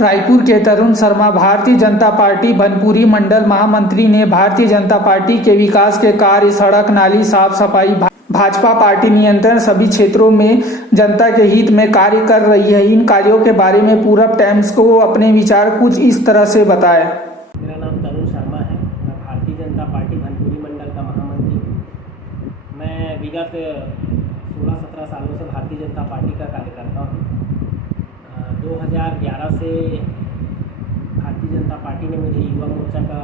रायपुर के तरुण शर्मा भारतीय जनता पार्टी भनपुरी मंडल महामंत्री ने भारतीय जनता पार्टी के विकास के कार्य, सड़क, नाली, साफ सफाई, भाजपा पार्टी नियंत्रण सभी क्षेत्रों में जनता के हित में कार्य कर रही है। इन कार्यों के बारे में पूरब टाइम्स को अपने विचार कुछ इस तरह से बताए। मेरा नाम तरुण शर्मा है। मैं भारतीय जनता पार्टी भनपुरी मंडल का महामंत्री हूँ। मैं विगत 16-17 सालों से भारतीय जनता पार्टी का कार्य करता हूँ। 2011 से भारतीय जनता पार्टी ने मुझे युवा मोर्चा का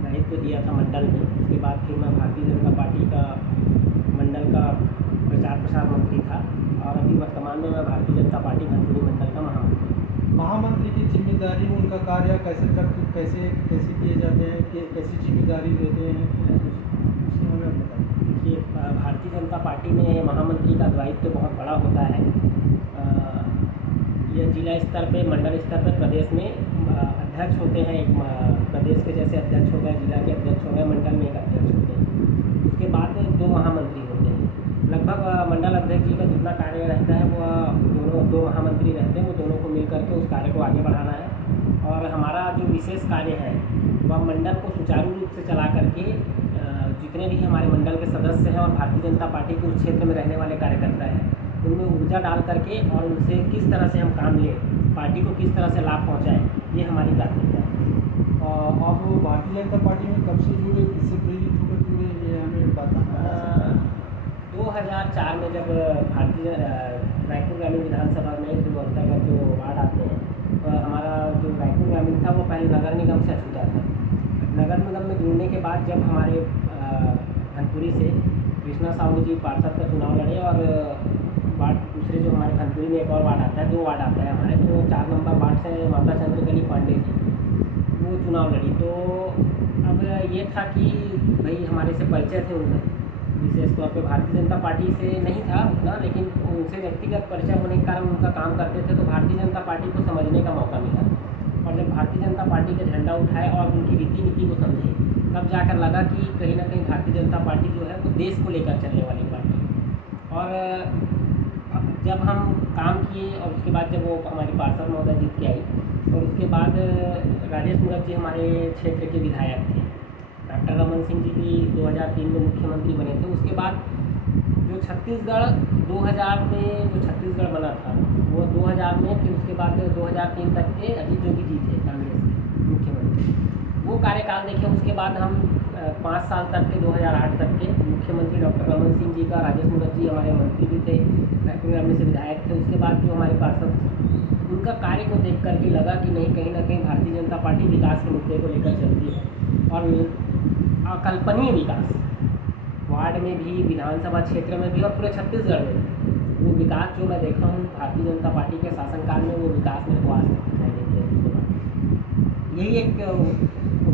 दायित्व दिया था मंडल में। उसके बाद फिर मैं भारतीय जनता पार्टी का मंडल का प्रचार प्रसार मंत्री था और अभी वर्तमान में मैं भारतीय जनता पार्टी भनपुरी मंडल का महामंत्री की जिम्मेदारी, उनका कार्य कैसे किए जाते हैं, कैसी जिम्मेदारी देते हैं, उसमें हमें बताइए। देखिए, भारतीय जनता पार्टी में महामंत्री का दायित्व बहुत बड़ा होता है। यह जिला स्तर पे, मंडल स्तर पे प्रदेश में अध्यक्ष होते हैं। एक प्रदेश के जैसे अध्यक्ष हो गए, जिला के अध्यक्ष हो गए, मंडल में एक अध्यक्ष होते हैं। उसके बाद 2 महामंत्री होते हैं। लगभग मंडल अध्यक्ष जी का जितना कार्य रहता है वो 2 महामंत्री रहते हैं। वो दोनों को मिल करके उस कार्य को आगे बढ़ाना है। और हमारा जो विशेष कार्य है वह मंडल को सुचारू रूप से चला करके जितने भी हमारे मंडल के सदस्य हैं और भारतीय जनता पार्टी के उस क्षेत्र में रहने वाले कार्यकर्ता हैं, उनमें ऊर्जा डाल करके और उनसे किस तरह से हम काम लें, पार्टी को किस तरह से लाभ पहुंचाएं, ये हमारी प्राथमिकता है। आप भारतीय जनता पार्टी में कब से जुड़े, किससे प्रेरित होकर जुड़े, ये हमें बताना। 2004 में जब भारतीय रायपुर ग्रामीण विधानसभा में जो अंतर्गत जो वार्ड आते हैं, हमारा जो रायपुर ग्रामीण था वो पहले नगर निगम से छूटा था। नगर निगम में जुड़ने के बाद जब हमारे भनपुरी से कृष्णा साहू जी पार्षद का चुनाव लड़े और वार्ड दूसरे जो हमारे भनपुरी में एक और वार्ड आता है, 2 वार्ड आता है हमारे, तो 4 नंबर वार्ड से माता चंद्रकली पांडे जी वो चुनाव लड़ी। तो अब ये था कि भाई हमारे से परिचय थे उनका, विशेष तौर पे भारतीय जनता पार्टी से नहीं था उतना, लेकिन उनसे व्यक्तिगत परिचय होने के कारण उनका काम करते थे तो भारतीय जनता पार्टी को समझने का मौका मिला। और जब भारतीय जनता पार्टी का झंडा उठाए और उनकी रीति नीति को समझे, तब जाकर लगा कि कहीं ना कहीं भारतीय जनता पार्टी जो है वो देश को लेकर चलने वाली पार्टी है। और जब हम काम किए और उसके बाद जब वो हमारी पार्षद महोदय जीत के आई और उसके बाद राजेश मूरत जी हमारे क्षेत्र के विधायक थे। डॉक्टर रमन सिंह जी भी 2003 में मुख्यमंत्री बने थे। उसके बाद जो छत्तीसगढ़ 2000 में जो छत्तीसगढ़ बना था वो 2000 में, फिर उसके बाद 2003 तक के अजीत जोगी जी थे कांग्रेस के मुख्यमंत्री। वो कार्यकाल देखे। उसके बाद हम 5 साल तक के 2008 तक के मुख्यमंत्री डॉक्टर रमन सिंह जी का, राजेश मूरत जी हमारे मंत्री भी थे, रायपुर ग्रामीण से विधायक थे। उसके बाद जो हमारे पार्षद, उनका कार्य को देख करके लगा कि नहीं, कहीं ना कहीं भारतीय जनता पार्टी विकास के मुद्दे को लेकर चलती है और अकल्पनीय विकास वार्ड में भी, विधानसभा क्षेत्र में भी और पूरे छत्तीसगढ़ में भी वो विकास जो मैं देखा हूँ भारतीय जनता पार्टी के शासनकाल में, वो विकास मेरे को आज तक दिखाई नहीं दिया। यही एक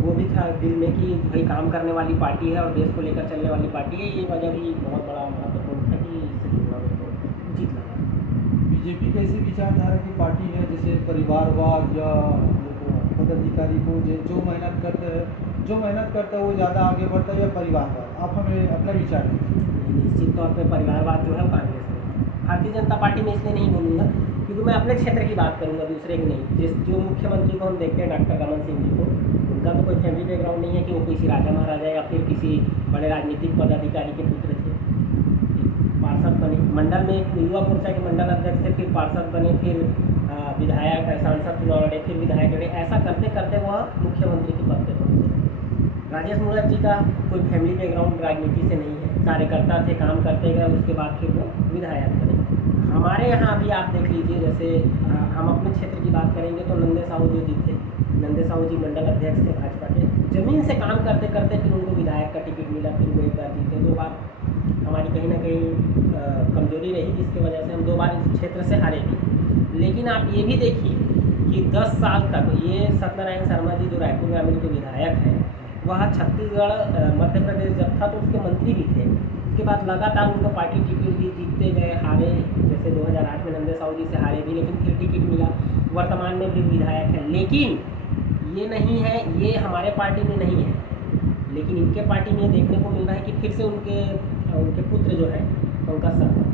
वो भी था दिल में कि भाई काम करने वाली पार्टी है और देश को लेकर चलने वाली पार्टी है। ये वजह भी बहुत बड़ा महत्वपूर्ण था कि इससे जुड़ना मेरे को उचित लगा। बीजेपी कैसी विचारधारा की पार्टी है, जैसे परिवारवाद या पदाधिकारी को जो मेहनत करता है वो ज़्यादा आगे बढ़ता है, या परिवारवाद? आप हमें अपना विचार दीजिए। निश्चित तौर पे परिवारवाद जो है वो कांग्रेस में, भारतीय जनता पार्टी में इसलिए नहीं बोलूँगा क्योंकि मैं अपने क्षेत्र की बात करूँगा, दूसरे की नहीं। जो मुख्यमंत्री को हम देखते हैं डॉक्टर रमन सिंह जी को, उनका तो कोई फैमिली बैकग्राउंड नहीं है कि वो किसी राजा महाराजा या फिर किसी बड़े राजनीतिक पदाधिकारी के पुत्र थे। पार्षद बने, मंडल में एक युवा मोर्चा के मंडल अध्यक्ष थे, फिर पार्षद बने, फिर विधायक, सांसद चुनाव लड़े, फिर विधायक लड़े। ऐसा करते करते वह मुख्यमंत्री के पद पर पहुँचे। राजेश मूरत जी का कोई फैमिली बैकग्राउंड राजनीति से नहीं है, कार्यकर्ता थे, काम करते गए, उसके बाद फिर वो विधायक बने। हमारे यहाँ अभी आप देख लीजिए, जैसे हम अपने क्षेत्र की बात करेंगे तो नंदे साहू जो जी थे, नंदे साहू जी मंडल अध्यक्ष थे भाजपा के। ज़मीन से काम करते करते फिर उनको विधायक का टिकट मिला, फिर वो 1 बार जीते, 2 बार हमारी कहीं ना कहीं कमजोरी रही जिसकी वजह से हम 2 बार इस क्षेत्र से हारे भी। लेकिन आप ये भी देखिए कि 10 साल तक ये सत्यनारायण शर्मा जी जो रायपुर ग्रामीण के विधायक हैं, वह छत्तीसगढ़ मध्य प्रदेश जब था तो उसके मंत्री भी थे। उसके बाद लगातार उनको पार्टी टिकट दी, जीतते गए, हारे। जैसे 2008 में नंदे साहू जी से हारे भी, लेकिन फिर टिकट मिला। वर्तमान में भी विधायक है। लेकिन ये नहीं है, ये हमारे पार्टी में नहीं है, लेकिन इनके पार्टी में ये देखने को मिल रहा है कि फिर से उनके पुत्र जो है पंकज शर्मा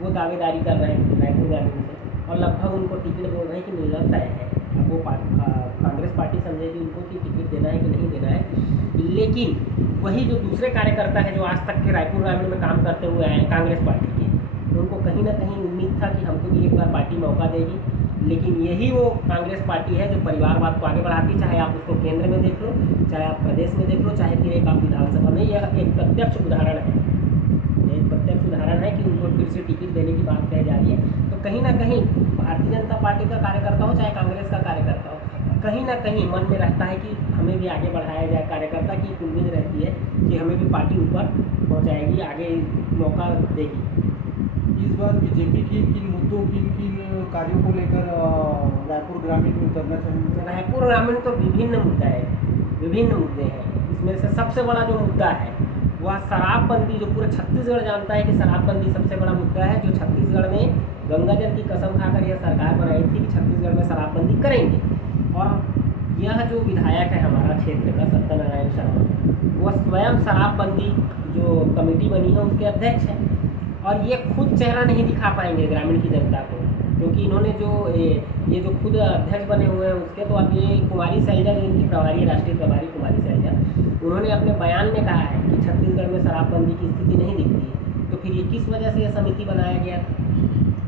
वो दावेदारी कर रहे हैं रायपुर ग्रामीण से और लगभग उनको टिकट बोल रहे हैं कि मिलना तय है। अब वो कांग्रेस पार्टी समझेगी उनको कि टिकट देना है कि नहीं देना है। लेकिन वही जो दूसरे कार्यकर्ता है जो आज तक के रायपुर ग्रामीण में काम करते हुए आए हैं कांग्रेस पार्टी के, उनको कहीं ना कहीं उम्मीद था कि हमको भी एक बार पार्टी मौका देगी। लेकिन यही वो कांग्रेस पार्टी है जो परिवारवाद को आगे बढ़ाती, चाहे आप उसको केंद्र में देख लो, चाहे आप प्रदेश में देख लो, चाहे फिर एक आप विधानसभा में। यह एक प्रत्यक्ष उदाहरण है, एक प्रत्यक्ष उदाहरण है कि उनको फिर से टिकट देने की बात कही जा रही है। तो कहीं ना कहीं भारतीय जनता पार्टी का कार्यकर्ता हो चाहे कांग्रेस का कार्यकर्ता हो, कहीं ना कहीं मन में रहता है कि हमें भी आगे बढ़ाया जाए। कार्यकर्ता की एक उम्मीद रहती है कि हमें भी पार्टी ऊपर पहुँचाएगी, आगे मौका देगी। इस बार बीजेपी किन मुद्दों किन कार्यों को लेकर रायपुर ग्रामीण में उतरना चाहेंगे? रायपुर ग्रामीण तो विभिन्न मुद्दे हैं। इसमें से सबसे बड़ा जो मुद्दा है वह शराबबंदी, जो पूरे छत्तीसगढ़ जानता है कि शराबबंदी सबसे बड़ा मुद्दा है। जो छत्तीसगढ़ में गंगाजल की कसम खाकर यह सरकार बनाई थी कि छत्तीसगढ़ में शराबबंदी करेंगे। और यह जो विधायक है हमारा क्षेत्र का सत्यनारायण शर्मा, वह स्वयं शराबबंदी जो कमेटी बनी है उसके अध्यक्ष हैं। और ये खुद चेहरा नहीं दिखा पाएंगे ग्रामीण की जनता को, क्योंकि इन्होंने जो ये जो खुद अध्यक्ष बने हुए हैं उसके, तो अब ये कुमारी सैलजा जो इनकी प्रभारी है, राष्ट्रीय प्रभारी कुमारी सैलजा, उन्होंने अपने बयान में कहा है कि छत्तीसगढ़ में शराबबंदी की स्थिति नहीं दिखती है। तो फिर ये किस वजह से यह समिति बनाया गया था?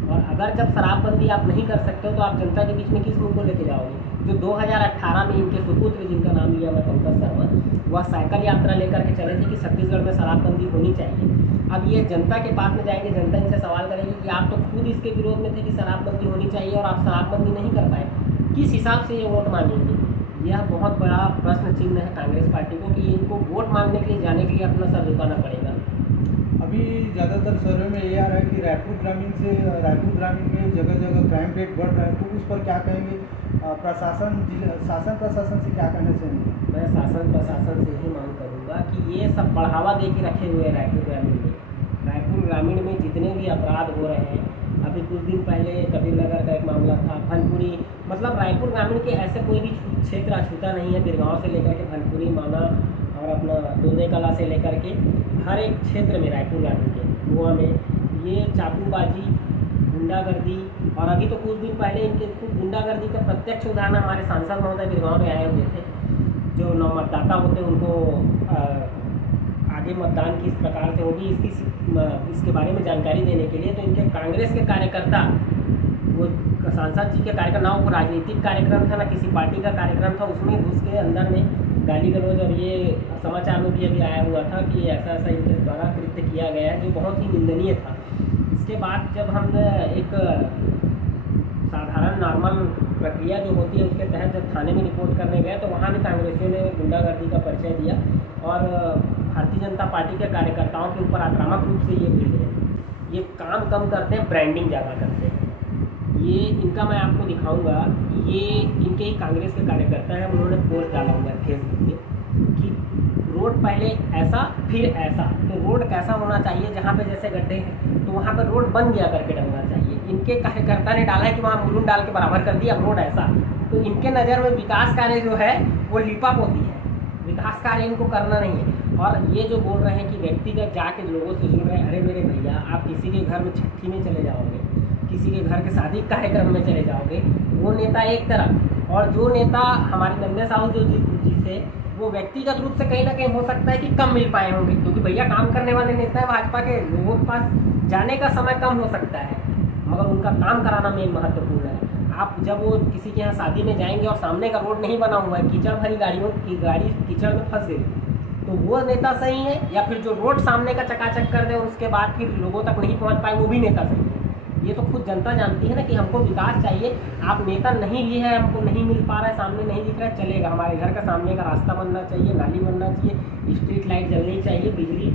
और अगर जब शराबबंदी आप नहीं कर सकते हो तो आप जनता के बीच में किस मुँह को लेके जाओगे? जो 2018 में इनके सुपुत्र, जिनका नाम लिया मैं पंकज शर्मा, वह साइकिल यात्रा लेकर के चले थे कि छत्तीसगढ़ में शराबबंदी होनी चाहिए। अब ये जनता के पास में जाएंगे, जनता इनसे सवाल करेगी कि आप तो खुद इसके विरोध में थे कि शराबबंदी होनी चाहिए और आप शराबबंदी नहीं कर पाए, किस हिसाब से ये वोट मांगेंगे? यह बहुत बड़ा प्रश्न चिन्ह है कांग्रेस पार्टी को कि इनको वोट मांगने के लिए जाने के लिए अपना सर झुकाना पड़ेगा। अभी ज़्यादातर सर्वे में ये आ रहा है कि रायपुर ग्रामीण में जगह जगह क्राइम रेट बढ़ रहा है, तो उस पर क्या कहेंगे? शासन प्रशासन से क्या कहना चाहेंगे? मैं शासन प्रशासन से ही मांग करूँगा कि ये सब बढ़ावा दे के रखे हुए हैं रायपुर ग्रामीण में। रायपुर ग्रामीण में जितने भी अपराध हो रहे हैं, अभी कुछ दिन पहले कबीरनगर का एक मामला था, भनपुरी, मतलब रायपुर ग्रामीण के ऐसे कोई भी क्षेत्र अछूता नहीं है। बिरगांव से लेकर के भनपुरी, माना और अपना दोदे कला से लेकर के हर एक क्षेत्र में रायपुर ग्रामीण के गोवा में ये चाकूबाजी, गुंडागर्दी, और अभी तो कुछ दिन पहले इनके खुद गुंडागर्दी का प्रत्यक्ष उदाहरण हमारे सांसद महोदय बिरगांव में आए हुए थे। जो नव मतदाता होते हैं उनको आगे मतदान किस प्रकार से होगी इसके बारे में जानकारी देने के लिए, तो इनके कांग्रेस के कार्यकर्ता, वो सांसद जी के कार्यक्रम ना वो राजनीतिक कार्यक्रम था ना किसी पार्टी का कार्यक्रम था, उसमें घुस के अंदर में गाली गलौज, और ये समाचार में भी अभी आया हुआ था कि ऐसा ऐसा इनके द्वारा कृत्य किया गया है जो बहुत ही निंदनीय था। इसके बाद जब हम एक साधारण नॉर्मल प्रक्रिया जो होती है उसके तहत जब थाने में रिपोर्ट करने गए तो वहाँ भी कांग्रेसियों ने गुंडागर्दी का परिचय दिया और भारतीय जनता पार्टी के कार्यकर्ताओं के ऊपर आक्रामक रूप से ये भिड़ गए। ये काम कम करते हैं, ब्रांडिंग ज़्यादा करते हैं। ये इनका मैं आपको दिखाऊंगा कि ये इनके ही कांग्रेस के कार्यकर्ता हैं, उन्होंने पोस्ट डाला हुआ है फेसबुक पे कि रोड पहले ऐसा फिर ऐसा, तो रोड कैसा होना चाहिए, जहाँ पे जैसे गड्ढे हैं तो वहाँ पर रोड बन गया करके डलना चाहिए। इनके कार्यकर्ता ने डाला है कि वहाँ मुलुन डाल के बराबर कर दिया, अब रोड ऐसा। तो इनके नज़र में विकास कार्य जो है वो लिपा पोती है, विकास कार्य इनको करना नहीं है। और ये जो बोल रहे हैं कि व्यक्तिगत जाके लोगों से जुड़ रहे हैं, अरे मेरे भैया, आप किसी के घर में छठी में चले जाओगे, किसी के घर के शादी कार्यक्रम में चले जाओगे, वो नेता एक तरफ, और जो नेता हमारे नंदे साहू जो जी थे वो व्यक्तिगत रूप से कहीं ना कहीं हो सकता है कि कम मिल पाए होंगे, क्योंकि भैया काम करने वाले नेता है भाजपा के, लोगों के पास जाने का समय कम हो सकता है, मगर उनका काम कराना मेन महत्वपूर्ण है। आप जब वो किसी के यहाँ शादी में जाएंगे और सामने का रोड नहीं बना हुआ है, कीचड़ भरी गाड़ियों की गाड़ी कीचड़ में फंस गई, तो वो नेता सही है, या फिर जो रोड सामने का चकाचक कर दे और उसके बाद फिर लोगों तक नहीं पहुँच पाए वो भी नेता सही है। ये तो खुद जनता जानती है ना कि हमको विकास चाहिए। आप नेता नहीं लिए हैं, हमको नहीं मिल पा रहा है, सामने नहीं दिख रहा है, चलेगा, हमारे घर का सामने का रास्ता बनना चाहिए, नाली बनना चाहिए, स्ट्रीट लाइट जलनी चाहिए, बिजली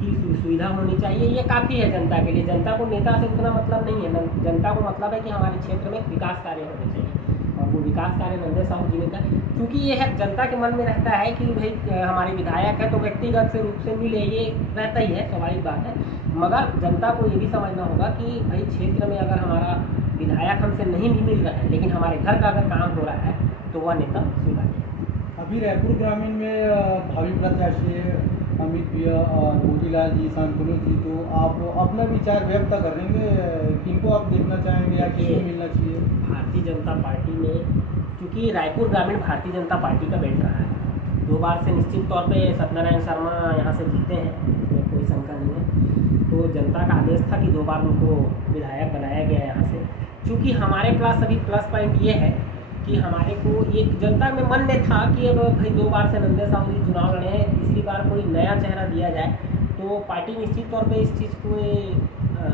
की सुविधा होनी चाहिए, ये काफ़ी है जनता के लिए। जनता को नेता से उतना मतलब नहीं है, जनता को मतलब है कि हमारे क्षेत्र में विकास कार्य होने चाहिए, और वो विकास कार्य नंदे साहू जी ने का, क्योंकि ये है जनता के मन में रहता है कि भाई हमारे विधायक है तो व्यक्तिगत से रूप से मिले, ये रहता ही है, स्वाभाविक बात है। मगर जनता को ये भी समझना होगा कि भाई क्षेत्र में अगर हमारा विधायक हमसे नहीं भी मिल रहा है, लेकिन हमारे घर का अगर काम हो रहा है तो वह नेता स्वीकार्य। अभी रायपुर ग्रामीण में भावी प्रत्याशी अमित भैया और मोतीलाल जी, शांतनु जी, तो आप अपना विचार व्यक्त करेंगे, किनको आप देखना चाहेंगे या किसको मिलना चाहिए? भारतीय जनता पार्टी में क्योंकि रायपुर ग्रामीण भारतीय जनता पार्टी का बेल्ट रहा है। 2 बार से निश्चित तौर पे सत्यनारायण शर्मा यहाँ से जीते हैं, इसमें कोई शंका नहीं है। तो जनता का आदेश था कि 2 बार उनको विधायक बनाया गया यहाँ से। क्योंकि हमारे पास अभी प्लस पॉइंट ये है कि हमारे को एक जनता में मन में था कि अब भाई 2 बार से नंदे साहू जी चुनाव लड़े हैं, तीसरी बार कोई नया चेहरा दिया जाए तो पार्टी निश्चित तौर पे इस चीज़ को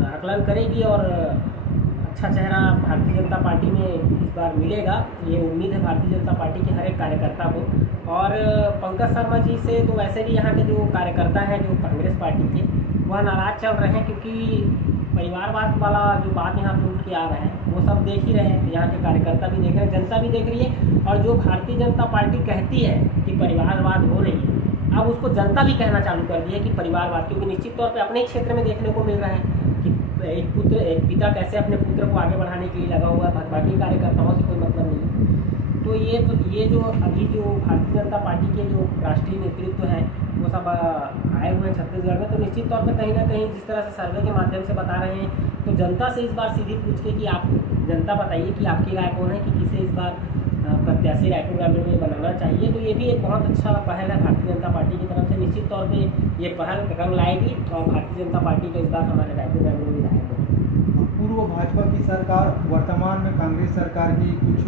आकलन करेगी और अच्छा चेहरा भारतीय जनता पार्टी में इस बार मिलेगा। ये उम्मीद है भारतीय जनता पार्टी के हर एक कार्यकर्ता को। और पंकज शर्मा जी से तो वैसे भी यहाँ के जो कार्यकर्ता हैं जो कांग्रेस पार्टी के, वह नाराज़ चल रहे हैं, क्योंकि परिवारवाद वाला जो बात यहाँ पे उठ के आ रहा है वो सब देख ही रहे हैं। यहाँ के कार्यकर्ता भी देख रहे हैं, जनता भी देख रही है। और जो भारतीय जनता पार्टी कहती है कि परिवारवाद हो रही है, अब उसको जनता भी कहना चालू कर दी है कि परिवारवाद, क्योंकि निश्चित तौर पे अपने ही क्षेत्र में देखने को मिल रहा है कि एक पिता कैसे अपने पुत्र को आगे बढ़ाने के लिए लगा हुआ है, बाकी कार्यकर्ताओं से कोई मतलब नहीं है। तो ये जो अभी जो भारतीय जनता पार्टी के जो राष्ट्रीय नेतृत्व हैं वो सब आए हुए हैं छत्तीसगढ़ में, तो निश्चित तौर पे कहीं ना कहीं जिस तरह से सर्वे के माध्यम से बता रहे हैं, तो जनता से इस बार सीधी पूछ के कि आप जनता बताइए कि आपकी राय कौन है कि किसे इस बार प्रत्याशी रायपुर ग्रामीण में बनाना चाहिए। तो ये भी एक बहुत अच्छा पहल है भारतीय जनता पार्टी की तरफ से। निश्चित तौर पे ये पहल रंग लाएगी और भारतीय जनता पार्टी का इस बार हमारे रायपुर ग्रामीण में विधायक होगा। पूर्व भाजपा की सरकार वर्तमान में कांग्रेस सरकार की कुछ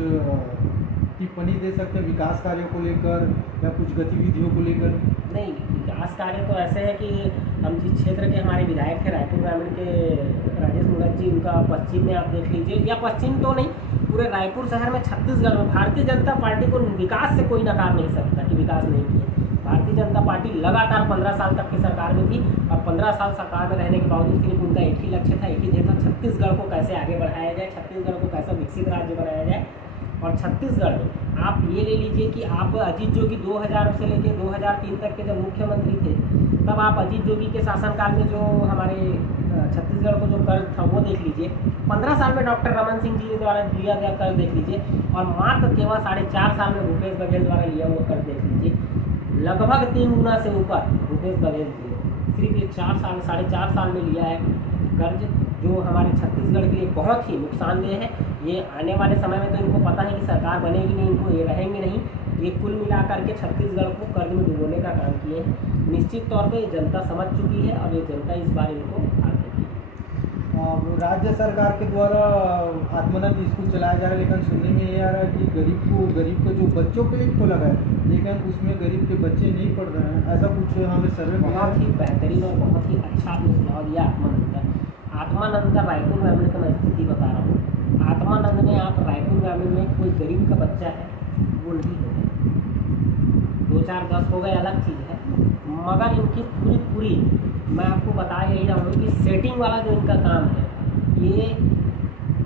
टिप्पणी दे सकते हैं विकास कार्यों को लेकर या कुछ गतिविधियों को लेकर? नहीं, विकास कार्य तो ऐसे है कि हम जिस क्षेत्र के हमारे विधायक थे रायपुर ग्रामीण के राजेश मुगत जी, उनका पश्चिम में आप देख लीजिए, या पश्चिम तो नहीं, पूरे रायपुर शहर में छत्तीसगढ़ में भारतीय जनता पार्टी को विकास से कोई नकार नहीं सकता कि विकास नहीं किया। भारतीय जनता पार्टी लगातार 15 साल तक की सरकार में थी और 15 साल सरकार में रहने के बावजूद सिर्फ उनका एक ही लक्ष्य था, एक ही ध्येय था, छत्तीसगढ़ को कैसे आगे बढ़ाया जाए, छत्तीसगढ़ को कैसा विकसित राज्य बनाया जाए। और छत्तीसगढ़ में आप ये ले लीजिए कि आप अजीत जोगी 2000 से लेकर 2003 तक के जब मुख्यमंत्री थे, तब आप अजीत जोगी के शासनकाल में जो हमारे छत्तीसगढ़ को जो कर्ज था वो देख लीजिए। 15 साल में डॉक्टर रमन सिंह जी द्वारा लिया गया कर्ज देख लीजिए, और मात्र केवल 4.5 साल में भूपेश बघेल द्वारा लिया हुआ कर्ज देख लीजिए। लगभग 3 गुना से ऊपर भूपेश बघेल जी सिर्फ ये 4.5 साल में लिया है कर्ज, जो हमारे छत्तीसगढ़ के लिए बहुत ही नुकसानदेह है। ये आने वाले समय में तो इनको पता है कि सरकार बनेगी नहीं, इनको ये रहेंगे नहीं। ये कुल मिलाकर के छत्तीसगढ़ को कर्ज में डुबोने का काम किए हैं। निश्चित तौर पे जनता समझ चुकी है और ये जनता इस बार इनको हार देगी। राज्य सरकार के द्वारा आत्मनंद स्कूल चलाया जा रहा है, लेकिन सुनने में ये आ रहा है कि गरीब को जो बच्चों के लिए खोला गया है, लेकिन उसमें गरीब के बच्चे नहीं पढ़ रहे हैं, ऐसा कुछ हमें सर्वे में। बहुत ही बेहतरीन और बहुत ही अच्छा आपने सुझाव दिया आत्मानंद का रायपुर ग्रामीण का मैं स्थिति बता रहा हूँ। आत्मानंद में आप रायपुर ग्रामीण में कोई गरीब का बच्चा है वो नहीं होगा, 2-4-10 हो गए अलग चीज़ है, मगर इनकी पूरी मैं आपको बता यही रहा हूँ कि सेटिंग वाला जो इनका काम है, ये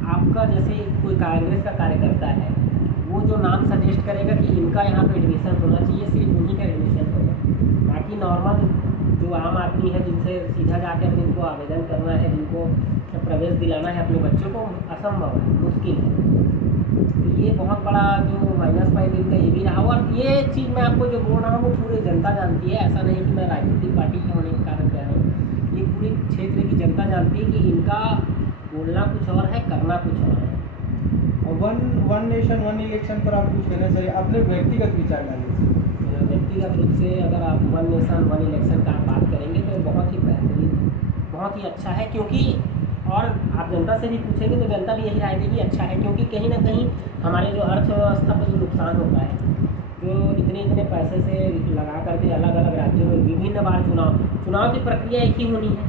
आपका जैसे कोई कांग्रेस का कार्यकर्ता है वो जो नाम सजेस्ट करेगा कि इनका यहाँ पे एडमिशन होना चाहिए, सिर्फ उन्हीं का एडमिशन होगा। बाकी नॉर्मल जो आम आदमी है जिनसे सीधा जाकर जिनको आवेदन करना है, जिनको प्रवेश दिलाना है अपने बच्चों को, असंभव है, मुश्किल है। तो ये बहुत बड़ा जो माइनस पॉइंट इनका ये भी रहा। और ये चीज़ मैं आपको जो बोल रहा हूँ वो पूरी जनता जानती है, ऐसा नहीं कि मैं राजनीतिक पार्टी के होने के कारण कह रहा हूँ। ये पूरी क्षेत्र की जनता जानती है कि इनका बोलना कुछ और है, करना कुछ और है। वन नेशन वन इलेक्शन पर आप कुछ कहना चाहिए, अपने व्यक्तिगत विचार डालिए। व्यक्तिगत रूप से अगर आप वन नेशन वन इलेक्शन का आप बात करेंगे तो बहुत ही बेहतरीन, बहुत ही अच्छा है। क्योंकि और आप जनता से भी पूछेंगे तो जनता भी यही राय देगी अच्छा है, क्योंकि कहीं ना कहीं हमारे जो अर्थव्यवस्था पर जो नुकसान होता है, जो इतने पैसे से लगा करके अलग अलग राज्यों में विभिन्न बार चुनाव की प्रक्रिया एक ही होनी है।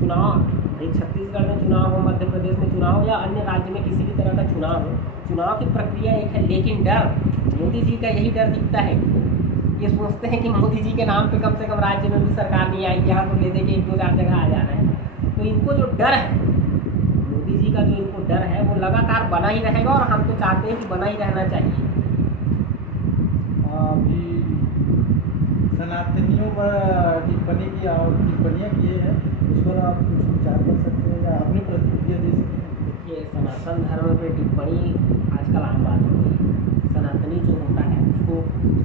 चुनाव भाई छत्तीसगढ़ में चुनाव हो, मध्य प्रदेश में चुनाव हो या अन्य राज्य में किसी भी तरह का चुनाव हो, चुनाव की प्रक्रिया एक है। लेकिन डर मोदी जी का यही डर दिखता है, ये सोचते हैं कि मोदी जी के नाम पे कम से कम राज्य में भी सरकार नहीं आएगी, यहाँ तो ले दे के 1-2-4 जगह आ जाना है। तो इनको जो डर है, मोदी जी का जो इनको डर है वो लगातार बना ही रहेगा और हम तो चाहते हैं कि बना ही रहना चाहिए। अभी सनातनियों पर टिप्पणियाँ किए हैं, उस पर आप कुछ विचार कर सकते हैं या अपनी प्रतिक्रिया दे सकते हैं? देखिए, सनातन धर्म पे टिप्पणी आजकल आम बात हो गई है। सनातनी जो होता है उसको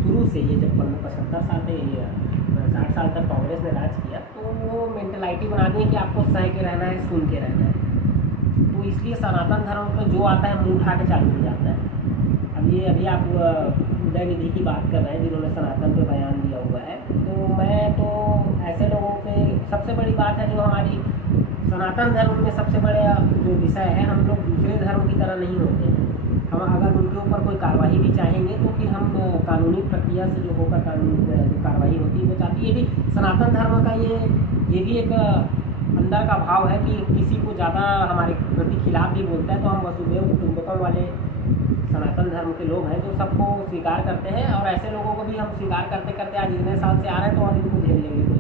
शुरू से ये जब 75 साल से 60 साल तक कांग्रेस ने राज किया तो वो मेंटलिटी बना दी है कि आपको सह के रहना है, सुन के रहना है। तो इसलिए सनातन धर्म पर जो आता है मुँह उठा के चालू हो जाता है। अब ये अभी आप उदय निधि की बात कर रहे हैं जिन्होंने सनातन पे बयान दिया हुआ है, तो मैं तो ऐसे लोगों पे सबसे बड़ी बात है जो हमारी सनातन धर्म में सबसे बड़ा जो विषय है, हम लोग दूसरे धर्म की तरह नहीं होते हैं। हम अगर उनके ऊपर कोई कार्रवाई भी चाहेंगे तो फिर हम कानूनी प्रक्रिया से जो होकर कानून जो कार्रवाई होती है वो चाहती है। भी सनातन धर्म का ये भी एक अंदर का भाव है कि किसी को ज़्यादा हमारे प्रति खिलाफ भी बोलता है तो हम वसुदेव कुटुंबकम वाले सनातन धर्म के लोग हैं जो सबको स्वीकार करते हैं, और ऐसे लोगों को भी हम स्वीकार करते करते आज इतने साल से आ रहे हैं तो और इनको झेल लेंगे कोई